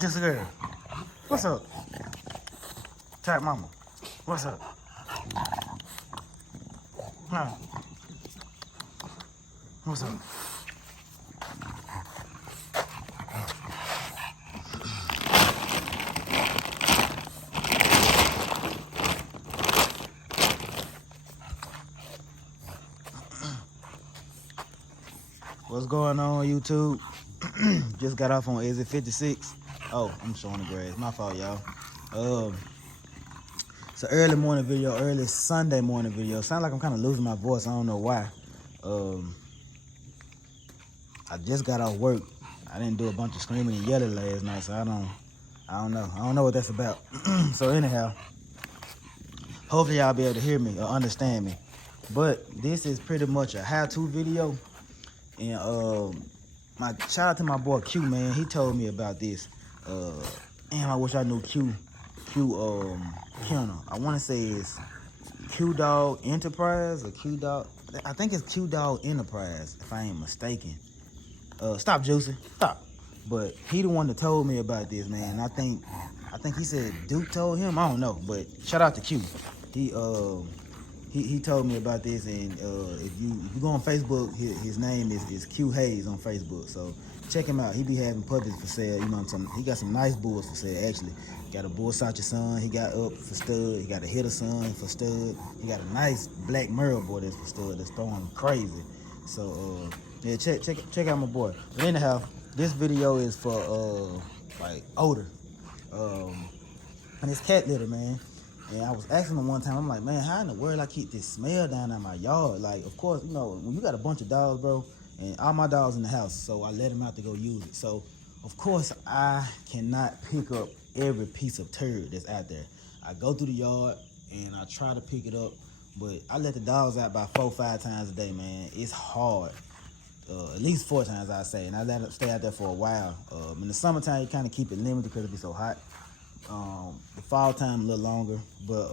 Just a girl. What's up? Tap mama. What's up? Huh? What's up? What's going on, YouTube? Just got off on exit 56. Oh, I'm showing the grass. My fault, y'all. It's an early morning video, early Sunday morning video. Sound like I'm kind of losing my voice. I don't know why. I just got off work. I didn't do a bunch of screaming and yelling last night, so I don't know. I don't know what that's about. So anyhow, hopefully y'all be able to hear me or understand me. But this is pretty much a how-to video. And my shout out to my boy Q, man. He told me about this. Damn, I wish I knew Q Kennel. I want to say it's Q Dog Enterprise or Q Dog. I think it's Q Dog Enterprise, if I ain't mistaken. Stop, Juicy. Stop. But he the one that told me about this, man. I think he said Duke told him. I don't know, but shout out to Q. He told me about this, and if you go on Facebook, his name is Q Hayes on Facebook. So check him out. He be having puppies for sale. You know what I'm saying? He got some nice bulls for sale, actually. Got a bull Sacha son. He got up for stud. He got a hitter son for stud. He got a nice black Merle boy that's for stud. That's throwing crazy. So yeah, check out my boy. But anyhow, this video is for like odor. And it's cat litter, man. And I was asking him one time, I'm like, man, how in the world I keep this smell down in my yard? Like, of course, you know, when you got a bunch of dogs, bro, and all my dogs in the house, so I let them out to go use it. So, of course, I cannot pick up every piece of turd that's out there. I go through the yard, and I try to pick it up, but I let the dogs out about 4 or 5 times a day, man. It's hard. At least 4 times, I say, and I let them stay out there for a while. In the summertime, you kind of keep it limited because it be so hot. The fall time a little longer, but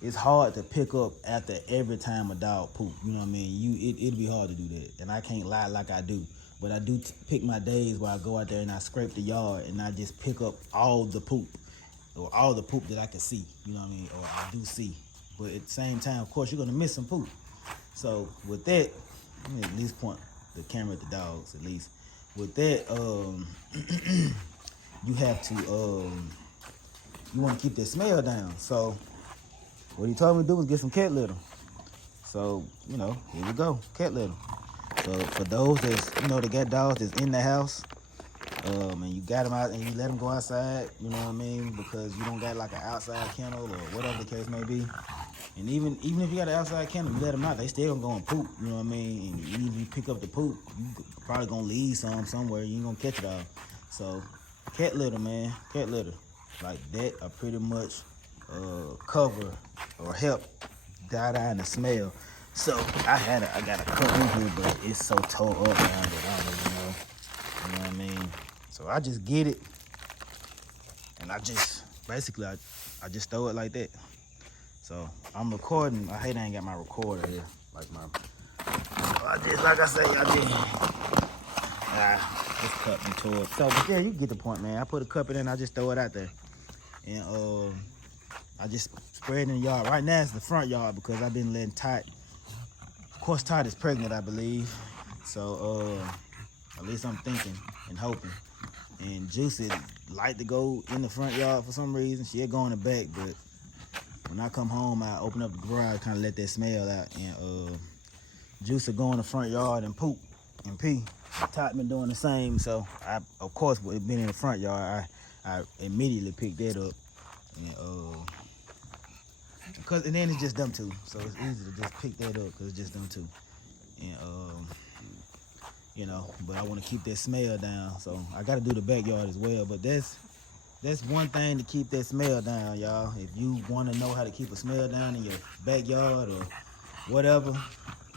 it's hard to pick up after every time a dog poop. You know what I mean? It'd be hard to do that, and I can't lie like I do. But I do pick my days where I go out there and I scrape the yard and I just pick up all the poop or all the poop that I can see. You know what I mean? Or I do see. But at the same time, of course, you're gonna miss some poop. So with that, let me at least point the camera at the dogs. At least with that, you have to you want to keep that smell down. So what he told me to do was get some cat litter. So, you know, here we go, cat litter. So for those that's, you know, that got dogs that's in the house, and you got them out and you let them go outside, you know what I mean, because you don't got like an outside kennel or whatever the case may be. And even if you got an outside kennel, you let them out, they still gonna go and poop, you know what I mean? And even if you pick up the poop, you probably gonna leave some somewhere, you ain't gonna catch it all. So cat litter, man, cat litter like that are pretty much cover or help die down the smell. So I got a cup in here, but it's so tore up now that I don't even know. You know what I mean? So I just get it, and I just basically I just throw it like that. So I'm recording. I hate I ain't got my recorder here, like I say, this cup and tore it. So but yeah, you get the point, man. I put a cup in and I just throw it out there, and I just spread it in the yard. Right now it's the front yard because I've been letting Tot. Of course, Tot is pregnant, I believe. So at least I'm thinking and hoping. And Juicy like to go in the front yard for some reason. She'll go in the back, but when I come home, I open up the garage, kind of let that smell out. And Juicy go in the front yard and poop and pee. Tot been doing the same. So I, of course, with it being in the front yard, I immediately picked that up. And then it's just them two, so it's easy to just pick that up because it's just them two. And you know, but I want to keep that smell down, so I got to do the backyard as well. But that's one thing to keep that smell down, y'all. If you want to know how to keep a smell down in your backyard or whatever,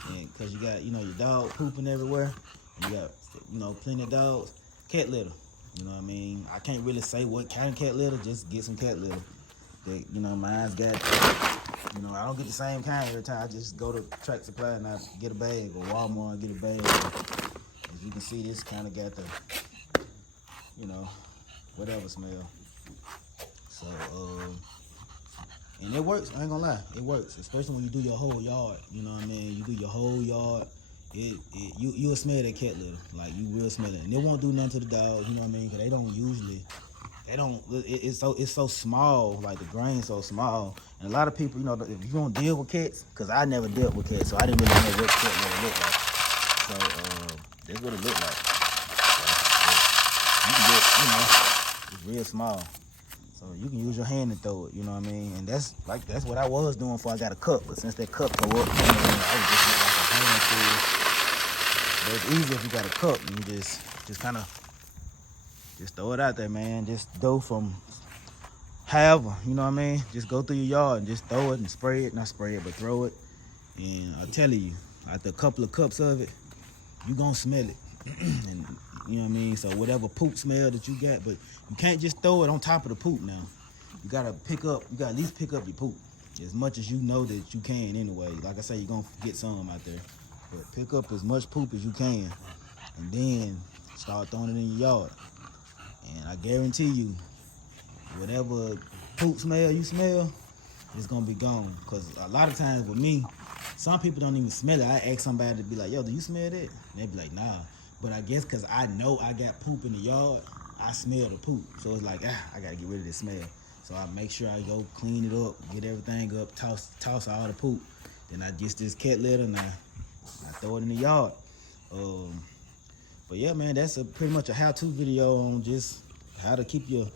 because you got, you know, your dog pooping everywhere, and you got, you know, plenty of dogs, cat litter. You know what I mean? I can't really say what kind of cat litter, just get some cat litter. That, you know, mine's got, you know, I don't get the same kind every time. I just go to Tractor Supply and I get a bag, or Walmart and get a bag. As you can see, this kind of got you know, whatever smell. So, and it works. I ain't gonna lie, it works. Especially when you do your whole yard. You know what I mean? You do your whole yard. You'll smell that cat litter. Like you will smell it, and it won't do nothing to the dogs. You know what I mean? Cause they don't usually. They don't. It's so small. Like the grain's so small, and a lot of people, you know, if you don't deal with cats, cause I never dealt with cats, so I didn't really know what cat litter looked like. So that's what it looked like. So, you can get, you know, it's real small. So you can use your hand to throw it, you know what I mean? And that's what I was doing before I got a cup. But since that cup go up, you know, I was just like a hand tool. But it's easier if you got a cup and you just kind of just throw it out there, man. Just throw from however, you know what I mean? Just go through your yard and just throw it and spray it. Not spray it, but throw it. And I'm telling you, after a couple of cups of it, you gonna smell it. And you know what I mean? So whatever poop smell that you got, but you can't just throw it on top of the poop now. You gotta at least pick up your poop as much as you know that you can anyway. Like I say, you're gonna get some out there. But pick up as much poop as you can and then start throwing it in your yard. And I guarantee you, whatever poop smell you smell, it's gonna be gone. Cause a lot of times with me, some people don't even smell it. I ask somebody to be like, yo, do you smell that? And they be like, nah. But I guess cause I know I got poop in the yard, I smell the poop. So it's like, I gotta get rid of this smell. So I make sure I go clean it up, get everything up, toss all the poop. Then I get this cat litter and I throw it in the yard. But yeah, man, that's pretty much a how-to video on just how to keep your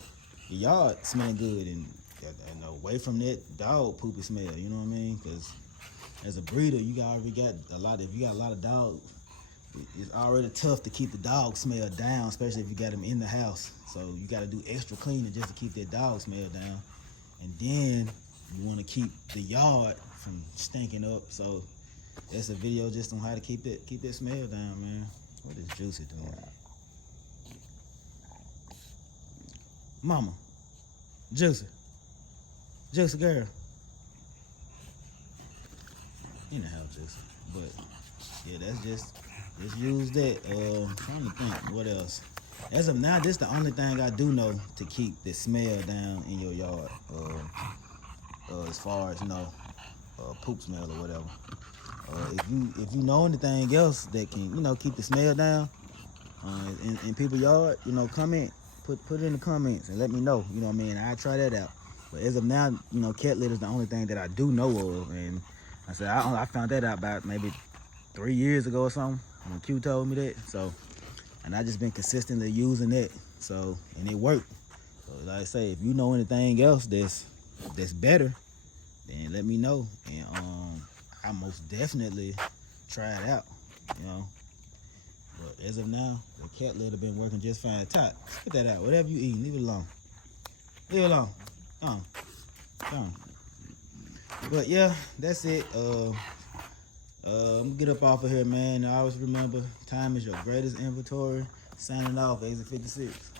yard smelling good and away from that dog poopy smell. You know what I mean? Because as a breeder, you already got a lot. If you got a lot of dogs, it's already tough to keep the dog smell down, especially if you got them in the house. So you got to do extra cleaning just to keep that dog smell down. And then you want to keep the yard from stinking up. So that's a video just on how to keep that smell down, man. What is Juicy doing? Mama, Juicy girl. In the house, Juicy. But yeah, that's just use that. Trying to think what else. As of now, this is the only thing I do know to keep the smell down in your yard. As far as poop smell or whatever. If you know anything else that can keep the smell down in people's yard, comment, put it in the comments and let me know. You know what I mean? I try that out. But as of now, cat litter is the only thing that I do know of, and I said I found that out about maybe 3 years ago or something when Q told me that. So, and I just been consistently using that. So, and it worked. So, like I say, if you know anything else that's better, then let me know. And I most definitely try it out. But as of now, the cat litter been working just fine. Tot, spit that out. Whatever you eating, leave it alone. Leave it alone. Come on. But yeah, that's it. Get up off of here, man. I always remember, time is your greatest inventory. Signing off, Exit 56.